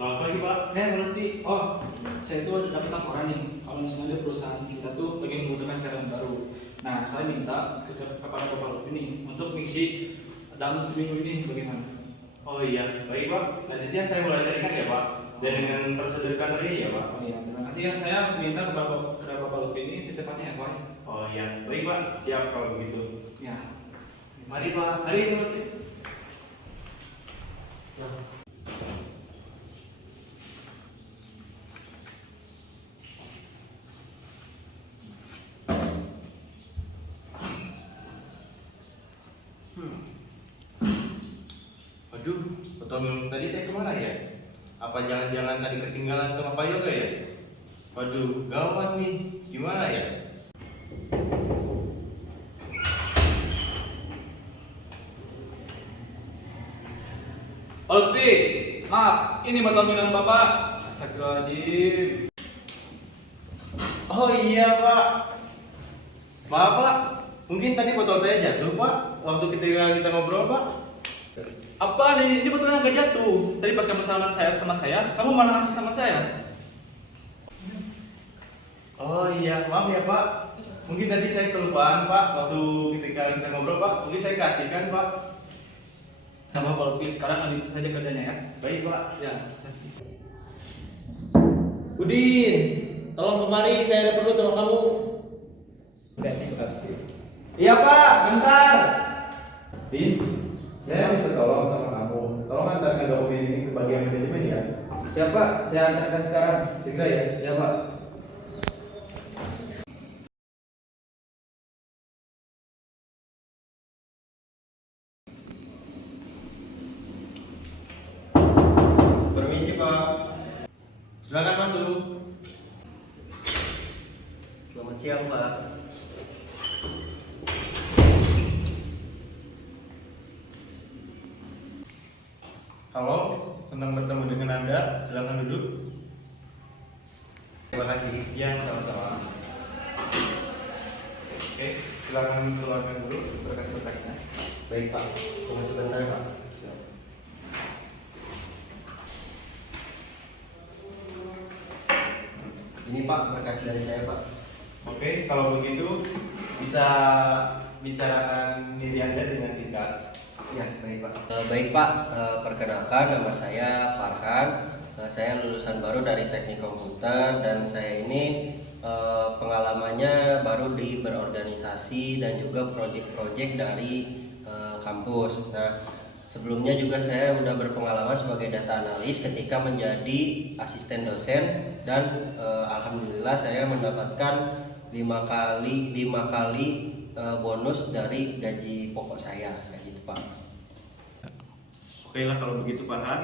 Selamat pagi Pak. Berarti, saya itu ada dapat laporan nih, kalau misalnya perusahaan kita tuh lagi membutuhkan karyawan baru. Nah, saya minta kepada Bapak Lutfi ini untuk mengisi dalam seminggu ini bagaimana? Oh iya, baik Pak. Nanti siang saya mulai carikan ya Pak. Dan dengan prosedur kantor ini ya Pak. Oh iya, terima kasih ya. Saya minta kepada Bapak Lutfi ini secepatnya ya Pak. Oh iya, baik Pak. Siap kalau begitu. Ya, Mari Pak. mari Bapak Lutfi. Waduh, botol tadi saya kemana ya? Apa jangan-jangan tadi ketinggalan sama Pak Yoga ya? Waduh, gawat nih. Gimana ya? Pak Lutfi, maaf, ini botol minum Bapak. Astagfirullahaladzim. Oh iya Pak. Maaf Pak. Mungkin tadi botol saya jatuh Pak. Waktu kita ngobrol Pak. Apa nih? Ini botolnya nggak jatuh. Tadi pas kamu salaman saya sama saya, kamu malah ngasih sama saya. Oh iya, maaf ya Pak. Mungkin tadi saya kelupaan Pak. Waktu kita ngobrol Pak. Mungkin saya kasihkan Pak. Nggak apa-apa, Pak Lutfi. Sekarang lanjutin saja kerjanya ya. Baik Pak. Ya, kasih. Udin, tolong kemari, saya ada perlu sama kamu. Iya Pak, bentar. Din, saya minta tolong sama kamu. Tolong antarkan dokumen ini ke bagian manajemen ya. Siapa? Saya antarkan sekarang. Segera ya. Ya Pak. Permisi Pak. Silakan masuk. Selamat siang Pak. Halo, senang bertemu dengan Anda. Silakan duduk. Terima kasih. Ya, sama-sama. Oke, silakan keluarkan dulu berkas-berkasnya. Baik Pak, tunggu sebentar Pak. Ini Pak, berkas dari saya Pak. Oke, kalau begitu bisa bicarakan diri Anda dengan singkat. Ya, baik Pak. Baik Pak, perkenalkan nama saya Farhan. Saya lulusan baru dari Teknik Komputer dan saya ini pengalamannya baru di berorganisasi dan juga proyek-proyek dari kampus. Nah, sebelumnya juga saya sudah berpengalaman sebagai data analis ketika menjadi asisten dosen dan alhamdulillah saya mendapatkan 5 kali bonus dari gaji pokok saya kayak gitu Pak. Oke lah kalau begitu Pak Han,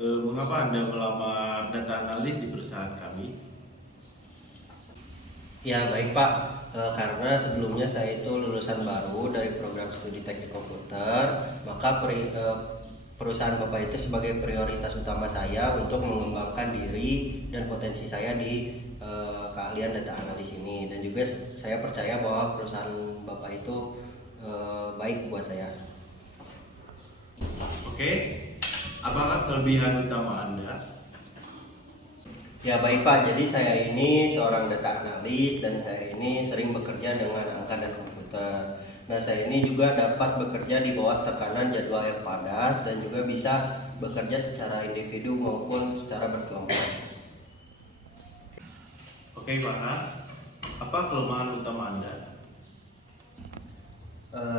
mengapa Anda melamar data analis di perusahaan kami? Ya baik Pak, karena sebelumnya saya itu lulusan baru dari program studi teknik komputer, maka perusahaan Bapak itu sebagai prioritas utama saya untuk mengembangkan diri dan potensi saya di keahlian data analis ini, dan juga saya percaya bahwa perusahaan Bapak itu baik buat saya. Oke, apakah kelebihan utama Anda? Ya baik Pak, jadi saya ini seorang data analis dan saya ini sering bekerja dengan angka dan komputer. Nah, saya ini juga dapat bekerja di bawah tekanan jadwal yang padat dan juga bisa bekerja secara individu maupun secara berkelompok. Oke Pak Han, apa kelemahan utama Anda?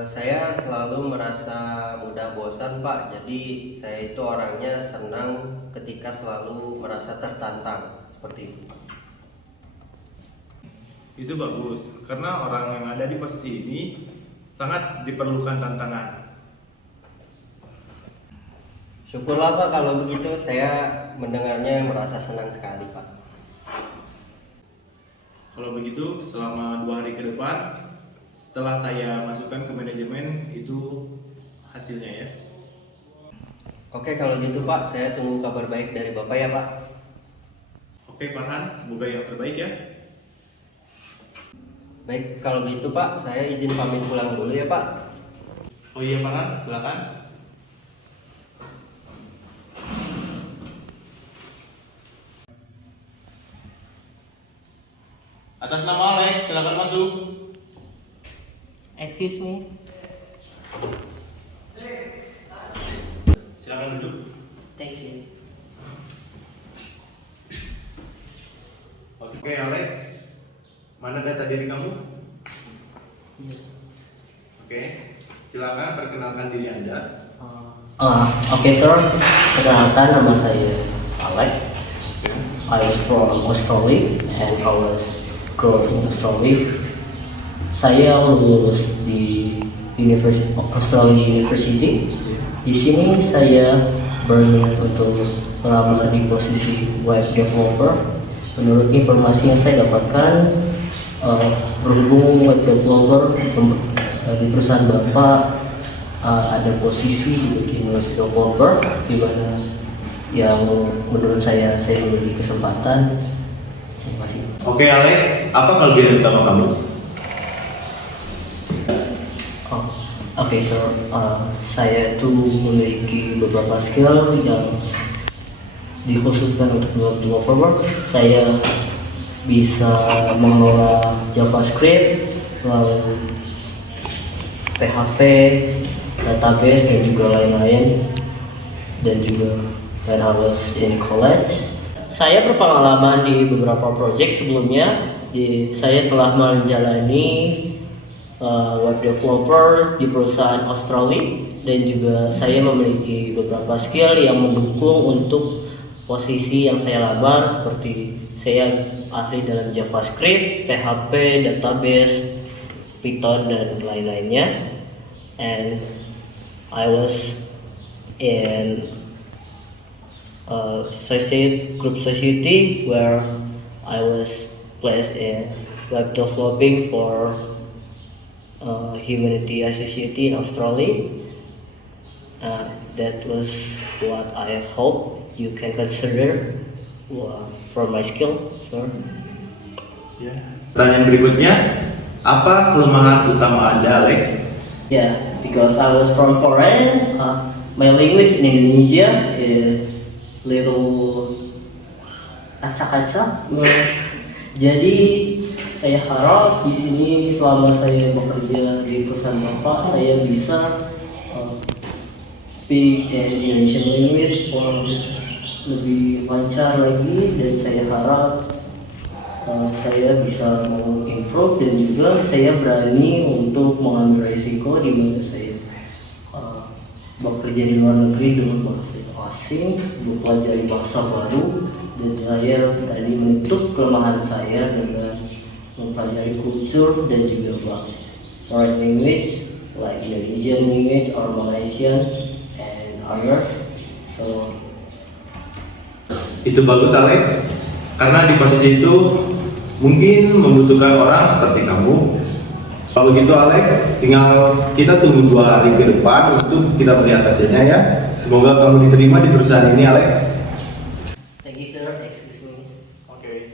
Saya selalu merasa mudah bosan Pak, jadi saya itu orangnya senang ketika selalu merasa tertantang seperti itu. Itu bagus, karena orang yang ada di posisi ini sangat diperlukan tantangan. Syukurlah Pak kalau begitu, saya mendengarnya merasa senang sekali Pak. Kalau begitu, selama 2 hari ke depan, setelah saya masukkan ke manajemen, itu hasilnya ya. Oke kalau gitu Pak, saya tunggu kabar baik dari Bapak ya Pak. Oke Farhan, semoga yang terbaik ya. Baik kalau gitu Pak, saya izin pamit pulang dulu ya Pak. Oh iya Farhan, silakan. Atas nama Alex, silakan masuk. Excuse me. Silakan duduk. Thank you. Oke, Alex. Mana data diri kamu? Oke, silakan perkenalkan diri Anda. Oke sir, perkenalkan nama saya Alex. I was from Australia and I was grown in Australia. Saya lulus di Australia University. Di sini saya berniat untuk melamar di posisi web developer. Menurut informasi yang saya dapatkan, berhubung web developer di perusahaan Bapak ada posisi di bagian web developer di mana yang menurut saya memiliki kesempatan. Terima kasih. Oke, Alex, apa kelebihan utama kamu? Oke, sir. Saya tuh memiliki beberapa skill yang dikhususkan untuk web developer. Saya bisa mengelola JavaScript, lalu PHP, database dan juga lain-lain, dan juga when I was in college. Saya berpengalaman di beberapa project sebelumnya. Saya telah menjalani web developer di perusahaan Australia, dan juga saya memiliki beberapa skill yang mendukung untuk posisi yang saya lamar, seperti saya ahli dalam JavaScript, PHP, database, Python dan lain-lainnya. And I was in group society where I was placed in web developing for Humanity Society in Australia. That was what I hope you can consider for my skill, sir. Ya. Pertanyaan berikutnya, apa kelemahan utama Anda, Alex? Yeah, because I was from foreign, my language in Indonesia is little acak-acak. Jadi saya harap di sini selama saya bekerja di perusahaan Bapak, saya bisa speak in Indonesian language for lebih lancar lagi, dan saya harap saya bisa improve, dan juga saya berani untuk mengambil risiko di mana saya bekerja di luar negeri dengan bahasa asing, mempelajari bahasa baru, dan saya berani menutup kelemahan saya dengan mempelajari kultur dan juga foreign language like Indonesian language or Malaysian and others. So Itu bagus, Alex. Karena di posisi itu mungkin membutuhkan orang seperti kamu. Kalau gitu, Alex, tinggal kita tunggu 2 hari ke depan untuk kita melihat hasilnya ya. Semoga kamu diterima di perusahaan ini, Alex. thank you sir, excuse me. Oke.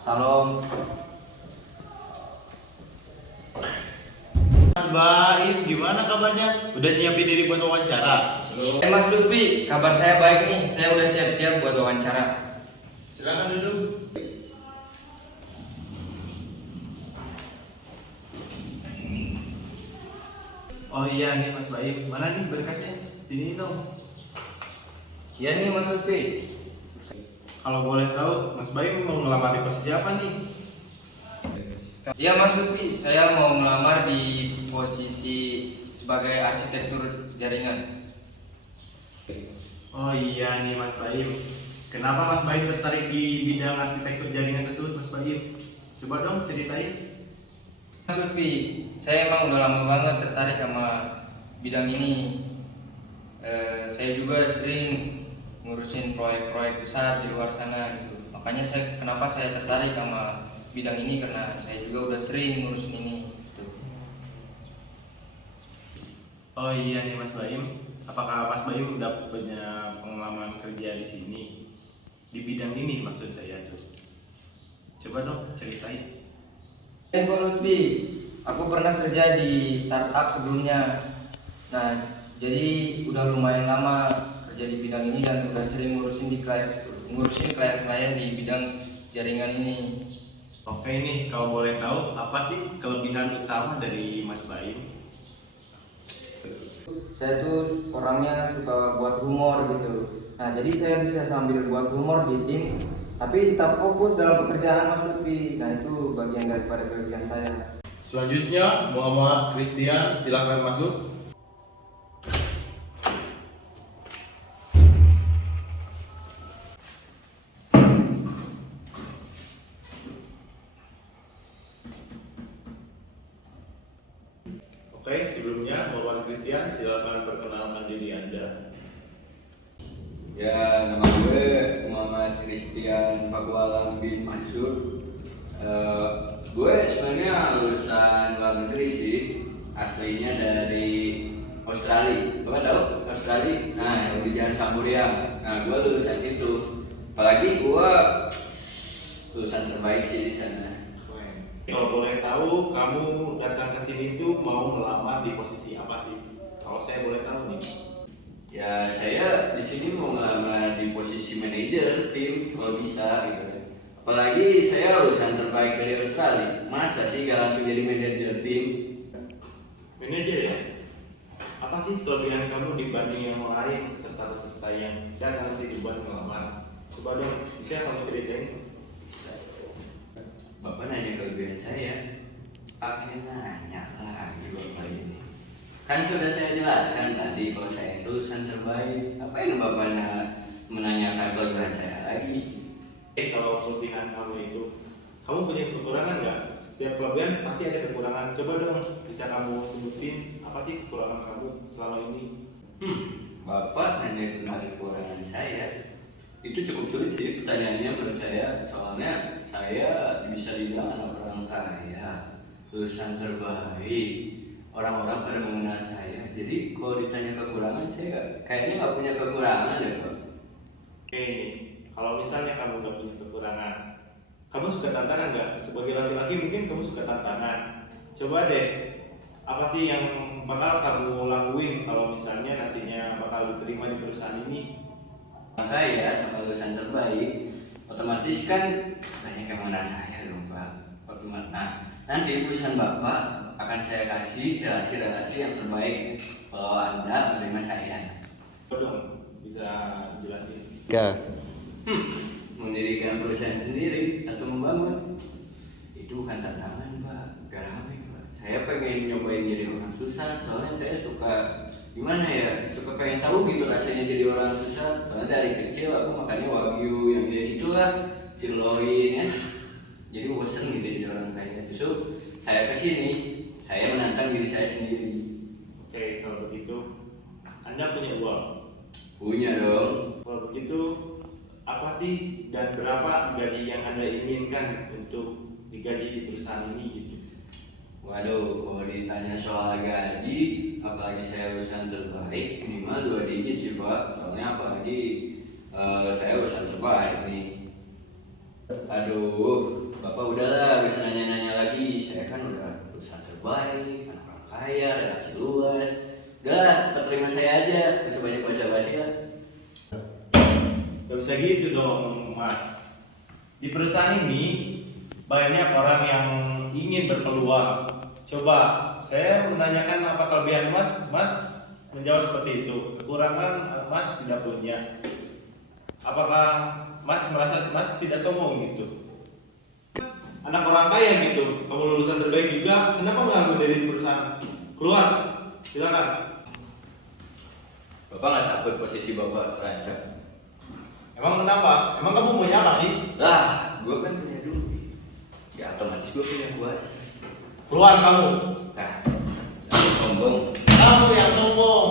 Salam. Mas Baim, gimana kabarnya? Udah nyiapin diri buat wawancara? Mas Lutfi, kabar saya baik nih. Saya udah siap-siap buat wawancara. Silakan duduk. Oh iya nih Mas Baim, mana nih berkasnya? Sini dong. Iya nih Mas Lutfi. Kalau boleh tahu, Mas Baim mau ngelamar di posisi apa nih? Iya Mas Lutfi, saya mau melamar di posisi sebagai arsitektur jaringan. Oh iya nih Mas Baim. Kenapa Mas Baim tertarik di bidang arsitektur jaringan tersebut, Mas Baim? Coba dong ceritain. Mas Lutfi, saya emang udah lama banget tertarik sama bidang ini. Saya juga sering ngurusin proyek-proyek besar di luar sana gitu. Makanya kenapa saya tertarik sama bidang ini, karena saya juga udah sering ngurusin ini gitu. Oh iya nih Mas Baim. Apakah Mas Baim udah punya pengalaman kerja di sini? Di bidang ini maksud saya tuh. Coba dong ceritain. Pak Lutfi, aku pernah kerja di startup sebelumnya. Nah, jadi udah lumayan lama kerja di bidang ini dan udah sering ngurusin klien-klien di bidang jaringan ini. Oke nih, kalau boleh tahu apa sih kelebihan utama dari Mas Baim? Saya tuh orangnya suka buat humor gitu. Nah, jadi saya bisa sambil buat humor di tim, tapi tetap fokus dalam pekerjaan Mas Lutfi. Nah, itu bagian daripada kelebihan saya. Selanjutnya, Muhammad Christian, silakan masuk. Oke, sebelumnya Muhammad Christian, silakan perkenalkan diri Anda. Ya, nama gue Muhammad Christian Pakualam bin Mansur. Gue sebenarnya lulusan luar negeri sih, aslinya dari Australia. Bapak tahu Australia? Nah, yang di Jalan Samburiang. Nah, gue lulusan situ. Apalagi gue lulusan terbaik sih di sana. Kalau boleh tahu, kamu datang ke sini tuh mau melamar di posisi apa sih? Kalau saya boleh tahu nih. Ya, saya di sini mau ngelamar di posisi manajer tim kalau bisa gitu. Apalagi saya lulusan terbaik dari Australia. Masa sih gak langsung jadi manajer tim? Manajer ya? Apa sih kelebihan kamu dibanding yang lain peserta-peserta yang datang ke sini buat melamar? Coba dong, bisa kamu ceritain? Bapak nanya kelebihan saya, pakai nanya lagi Bapak ini. Kan sudah saya jelaskan tadi kalau saya itu lulusan terbaik. Apa yang Bapak menanyakan kelebihan saya lagi? Kalau kelebihan kamu itu, kamu punya kekurangan nggak? Setiap kelebihan pasti ada kekurangan. Coba dong, bisa kamu sebutin apa sih kekurangan kamu selama ini? Bapak nanya tentang kekurangan saya. Itu cukup sulit sih pertanyaannya menurut saya. Soalnya saya bisa dibilang anak orang kaya, lulusan terbaik, orang-orang pada mengenal saya. Jadi kalau ditanya kekurangan, saya kayaknya nggak punya kekurangan deh Pak. Oke nih, kalau misalnya kamu nggak punya kekurangan, kamu suka tantangan nggak? Sebagai laki-laki mungkin kamu suka tantangan. Coba deh, apa sih yang bakal kamu lakuin kalau misalnya nantinya bakal diterima di perusahaan ini? Maka ya sama lulusan terbaik, otomatis kan banyak yang mengenal saya dong Pak. Nah, nanti perusahaan Bapak akan saya kasih relasi-relasi yang terbaik kalau Anda menerima saya. Coba dong, bisa jelasin. Mendirikan perusahaan sendiri atau membangun itu bukan tantangan Pak, gak rame Pak. Saya pengen nyobain jadi orang susah, soalnya saya suka gimana ya, suka pengen tahu gitu rasanya jadi orang susah. Soalnya dari kecil aku makannya wagyu yang kayak gitulah, sirloin ya. Jadi bosen gitu jadi orang kaya. Justru saya kesini, saya menantang diri saya sendiri. Oke, kalau begitu, Anda punya uang. Punya dong. Kalau begitu, apa sih dan berapa gaji yang Anda inginkan untuk digaji di perusahaan ini gitu? Waduh, kalau ditanya soal gaji, apalagi saya lulusan terbaik, minimal 2 digit sih Pak. Soalnya apalagi saya lulusan terbaik nih. Aduh, Bapak udahlah, bisa nanya-nanya lagi. Saya kan udah lulusan terbaik, anak orang kaya, relasi luas. Udah, cepat terima saya aja, gak usah banyak basa-basi lah. Gak bisa gitu dong, Mas. Di perusahaan ini banyak orang yang ingin berpeluang. Coba saya menanyakan apa kelebihan Mas, Mas menjawab seperti itu. Kekurangan Mas tidak punya. Apakah Mas merasa Mas tidak sombong gitu? Anak orang kaya gitu, kamu lulusan terbaik juga, kenapa nggak ambil dari perusahaan? Keluar, silakan. Bapak nggak takut posisi Bapak terancam? Emang kenapa? Emang kamu punya apa sih? Lah, gue kan punya duit. Ya otomatis gue punya kuasa. Keluar kamu. Nah, jangan sombong. Kamu yang sombong.